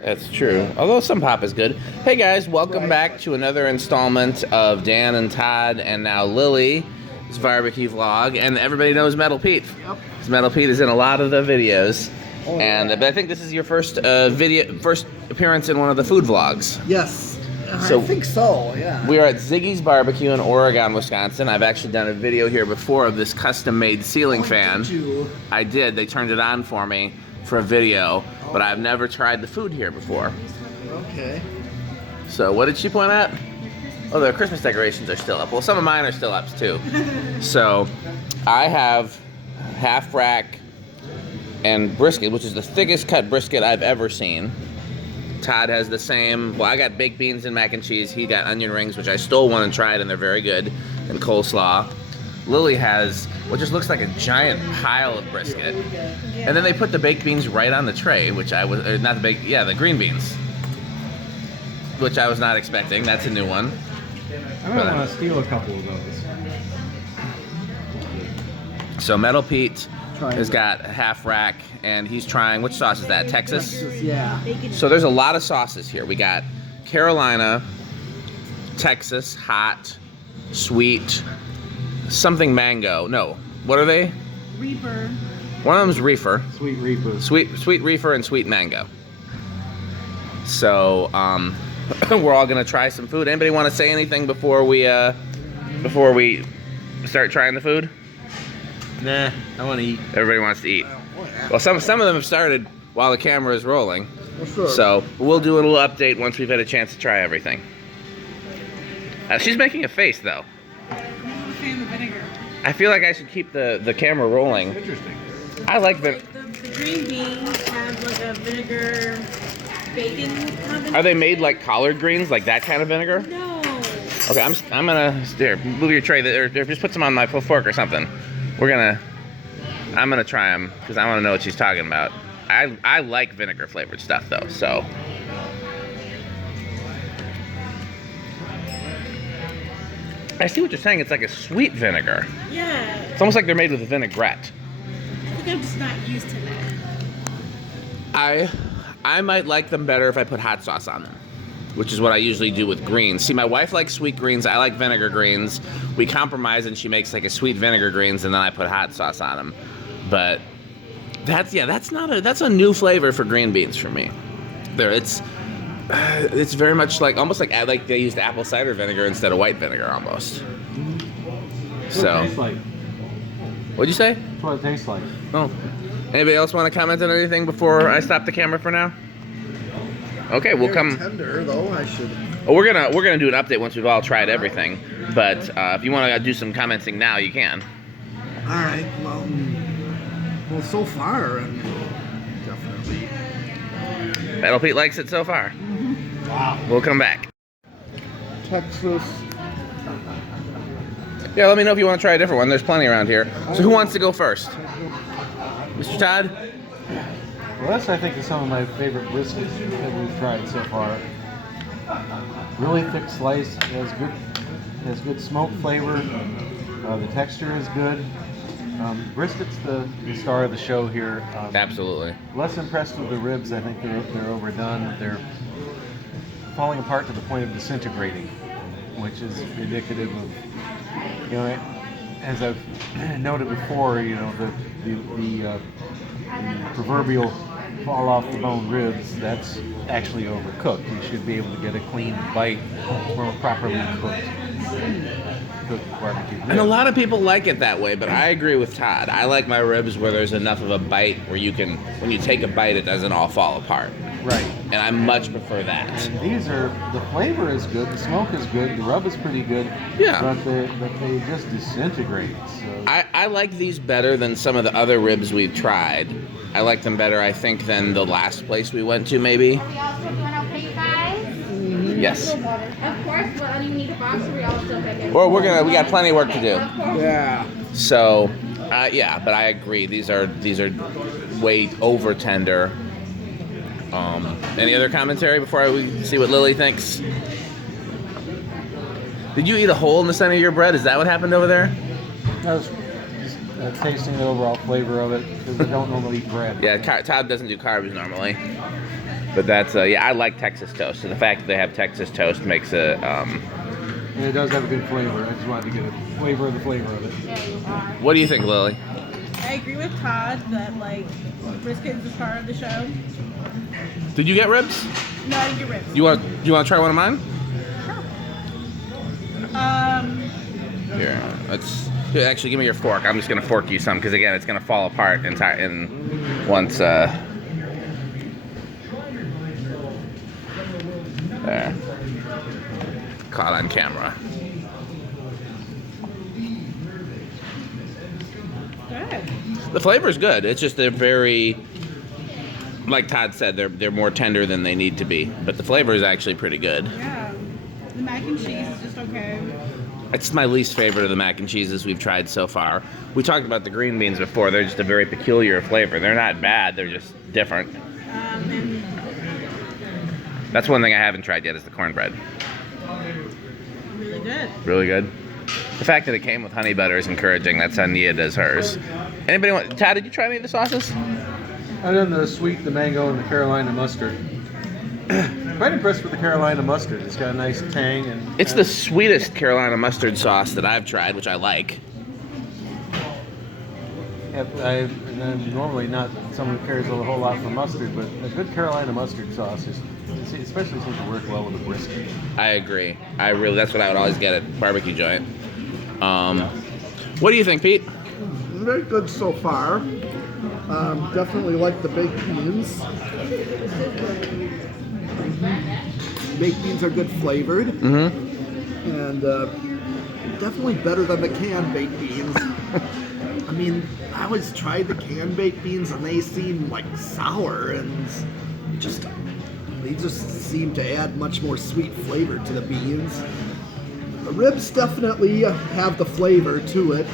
That's true. Although some pop is good. Hey guys, welcome back to another installment of Dan and Todd and now Lily's barbecue vlog. And everybody knows Metal Pete. Yep. Metal Pete is in a lot of the videos. Oh, and but I think this is your first first appearance in one of the food vlogs. Yes. So I think so, yeah. We are at Ziggy's Barbecue in Oregon, Wisconsin. I've actually done a video here before of this custom-made ceiling fan. Did you? I did. They turned it on for me for a video, but I've never tried the food here before. Okay. So what did she point out? Oh, the Christmas decorations are still up. Well, some of mine are still up too. So I have half rack and brisket, which is the thickest cut brisket I've ever seen. Todd has the same. Well, I got baked beans and mac and cheese. He got onion rings, which I stole one and tried, and they're very good, and coleslaw. Lily has what just looks like a giant pile of brisket. And then they put the baked beans right on the tray, which I was, not the baked, yeah, the green beans. Which I was not expecting. That's a new one. I might want to steal a couple of those. So Metal Pete has got half rack, and he's trying, which sauce is that? Texas? Yeah. So there's a lot of sauces here. We got Carolina, Texas, hot, sweet, something mango. No, what are they? Reaper. One of them's reefer. Sweet Reaper. Sweet reefer and sweet mango. So we're all gonna try some food. Anybody want to say anything before we start trying the food? Nah, I want to eat. Everybody wants to eat. Well, some of them have started while the camera is rolling. Sure. So we'll do a little update once we've had a chance to try everything. She's making a face though. I'm not a fan of vinegar. I feel like I should keep the camera rolling. Interesting. I like The green beans have like a vinegar bacon combination. Are they made like collard greens, like that kind of vinegar? No. Okay, I'm gonna here, move your tray or just put some on my fork or something. I'm gonna try them because I want to know what she's talking about. I like vinegar flavored stuff though, so. I see what you're saying. It's like a sweet vinegar. Yeah. It's almost like they're made with a vinaigrette. I think I'm just not used to that. I might like them better if I put hot sauce on them, which is what I usually do with greens. See, my wife likes sweet greens. I like vinegar greens. We compromise, and she makes like a sweet vinegar greens, and then I put hot sauce on them. But that's a new flavor for green beans for me. It's very much like almost like they used apple cider vinegar instead of white vinegar almost. So. What it tastes like. What'd you say? That's what it tastes like. Oh. Anybody else want to comment on anything before I stop the camera for now? Okay, we'll come. Tender though, I should. Oh, we're gonna do an update once we've all tried everything. But if you want to do some commenting now, you can. All right. Well, so far, I'm definitely. Metal Pete likes it so far. Wow. We'll come back. Texas. Yeah, let me know if you want to try a different one. There's plenty around here. So who wants to go first? Mr. Todd? Well, that's, I think, is some of my favorite briskets that we've tried so far. Really thick slice, has good smoke flavor. The texture is good. Brisket's the star of the show here. Absolutely. Less impressed with the ribs. I think they're overdone. They're falling apart to the point of disintegrating, which is indicative of, as I've noted before, the proverbial fall off the bone ribs, that's actually overcooked. You should be able to get a clean bite from a properly cooked barbecue rib. And a lot of people like it that way, but I agree with Todd. I like my ribs where there's enough of a bite where when you take a bite, it doesn't all fall apart. Right. And I much prefer that. And the flavor is good, the smoke is good, the rub is pretty good. Yeah. But they just disintegrate. So. I like these better than some of the other ribs we've tried. I like them better, I think, than the last place we went to, maybe. Are we all still doing okay, you guys? Yes. Of course, but you need a box, or we all still picking? Well, we got plenty of work to do. Yeah. So, yeah, but I agree. These are way over tender. Any other commentary before we see what Lily thinks? Did you eat a hole in the center of your bread? Is that what happened over there? I was just tasting the overall flavor of it because I don't normally eat bread. Yeah, Todd doesn't do carbs normally. But that's yeah, I like Texas toast. So the fact that they have Texas toast makes it. And it does have a good flavor. I just wanted to get a flavor of the flavor of it. What do you think, Lily? I agree with Todd that like brisket is the star of the show. Did you get ribs? No, I didn't get ribs. You want to try one of mine? Here, here, actually give me your fork. I'm just gonna fork you some because again, it's gonna fall apart in once. There. Caught on camera. Good. The flavor is good. It's just they're very, like Todd said, they're more tender than they need to be. But the flavor is actually pretty good. Yeah. The mac and cheese is just okay. It's my least favorite of the mac and cheeses we've tried so far. We talked about the green beans before. They're just a very peculiar flavor. They're not bad. They're just different. And That's one thing I haven't tried yet is the cornbread. really good. Really good. The fact that it came with honey butter is encouraging. That's how Nia does hers. Anybody want? Todd, did you try any of the sauces? I've done the sweet, the mango, and the Carolina mustard. Quite impressed with the Carolina mustard. It's got a nice tang and. It's the sweetest Carolina mustard sauce that I've tried, which I like. And I'm normally not someone who cares a whole lot for mustard, but a good Carolina mustard sauce especially seems to work well with a brisket. I agree. That's what I would always get at barbecue joint. What do you think, Pete? Very good so far. Definitely like the baked beans. Baked beans are good flavored. Mm-hmm. And definitely better than the canned baked beans. I mean, I always tried the canned baked beans and they seem like sour and they just seem to add much more sweet flavor to the beans. The ribs definitely have the flavor to it.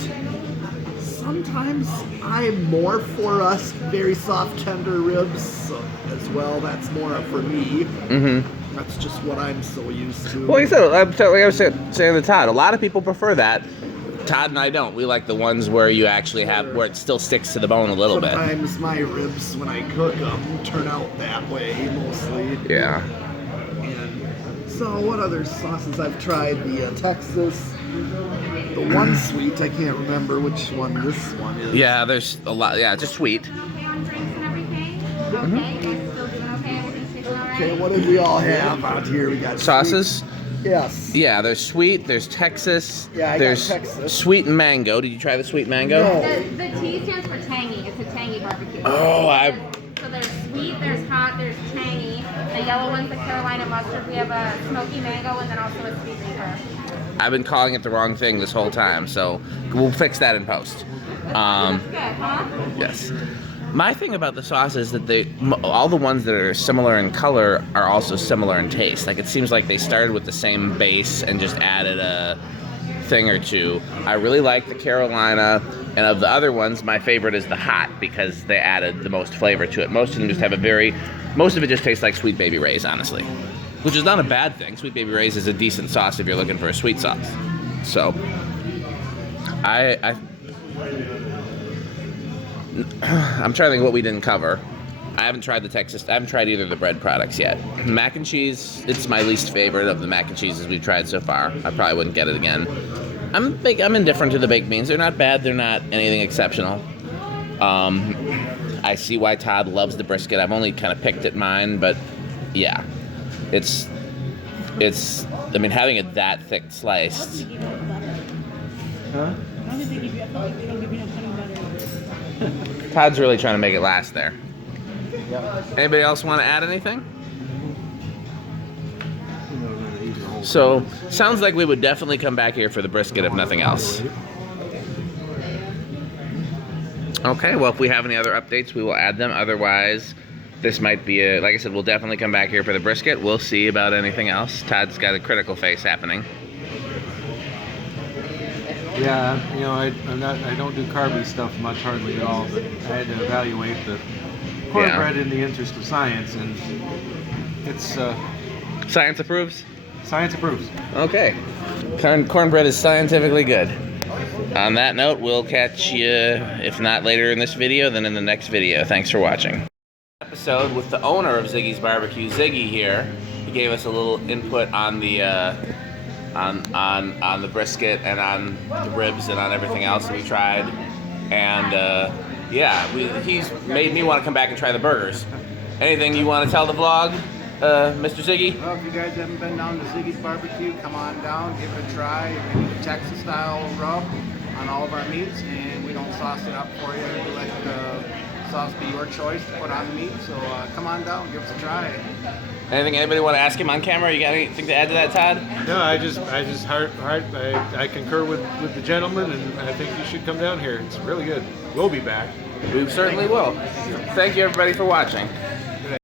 Sometimes I'm more for us very soft, tender ribs as well. That's more for me. Mm-hmm. That's just what I'm so used to. Well, like I was saying to Todd, a lot of people prefer that. Todd and I don't. We like the ones where you actually have, where it still sticks to the bone a little bit. Sometimes my ribs, when I cook them, turn out that way mostly. Yeah. And so what other sauces I've tried? The Texas, the one sweet, I can't remember which one this one is. Yeah, there's a lot. Yeah, just sweet. Okay on drinks and everything? Okay, you guys still doing okay? Everything's tasting all right? Okay, what did we all have out here? We got Sauces? Sweet. Yes. Yeah, there's sweet, there's Texas, Yeah, I got there's Texas. sweet and mango. Did you try the sweet mango? No. The T stands for tangy. It's a tangy barbecue. Oh, So there's sweet, there's hot, there's tangy. The yellow one's the Carolina mustard. We have a smoky mango and then also a sweet reaper. I've been calling it the wrong thing this whole time, so we'll fix that in post. That's good, huh? Yes. My thing about the sauce is that all the ones that are similar in color are also similar in taste. Like it seems like they started with the same base and just added a thing or two. I really like the Carolina, and of the other ones, my favorite is the hot because they added the most flavor to it. Most of them just have most of it just tastes like Sweet Baby Ray's, honestly, which is not a bad thing. Sweet Baby Ray's is a decent sauce if you're looking for a sweet sauce. So, I'm trying to think what we didn't cover. I haven't tried the Texas. I haven't tried either of the bread products yet. Mac and cheese. It's my least favorite of the mac and cheeses we've tried so far. I probably wouldn't get it again. I'm indifferent to the baked beans. They're not bad. They're not anything exceptional. I see why Todd loves the brisket. I've only kind of picked at mine, but yeah, it's. I mean, having it that thick sliced. Huh? I don't think they give you, I feel like they don't give you enough honey butter. Todd's really trying to make it last there. Yeah. Anybody else want to add anything? So, sounds like we would definitely come back here for the brisket if nothing else. Okay, well, if we have any other updates, we will add them. Otherwise, this might be like I said, we'll definitely come back here for the brisket. We'll see about anything else. Todd's got a critical face happening. Yeah, you know, I don't do carby stuff much, hardly at all, but I had to evaluate the cornbread in the interest of science, and it's Science approves? science approves. Okay. Cornbread is scientifically good. On that note, we'll catch you, if not later in this video, then in the next video. Thanks for watching. episode with the owner of Ziggy's Barbecue, Ziggy here. He gave us a little input on the on the brisket and on the ribs and on everything else that we tried. And yeah, he's made me want to come back and try the burgers. Anything you want to tell the vlog, Mr. Ziggy? Well, if you guys haven't been down to Ziggy's Barbecue, come on down, give it a try. We do the Texas-style rub on all of our meats, and we don't sauce it up for you. We let the sauce be your choice to put on the meat. So come on down, give us a try. Anything anybody want to ask him on camera? You got anything to add to that, Todd? No, I concur with the gentleman, and I think you should come down here. It's really good. We'll be back. We certainly will. Thank you, everybody, for watching.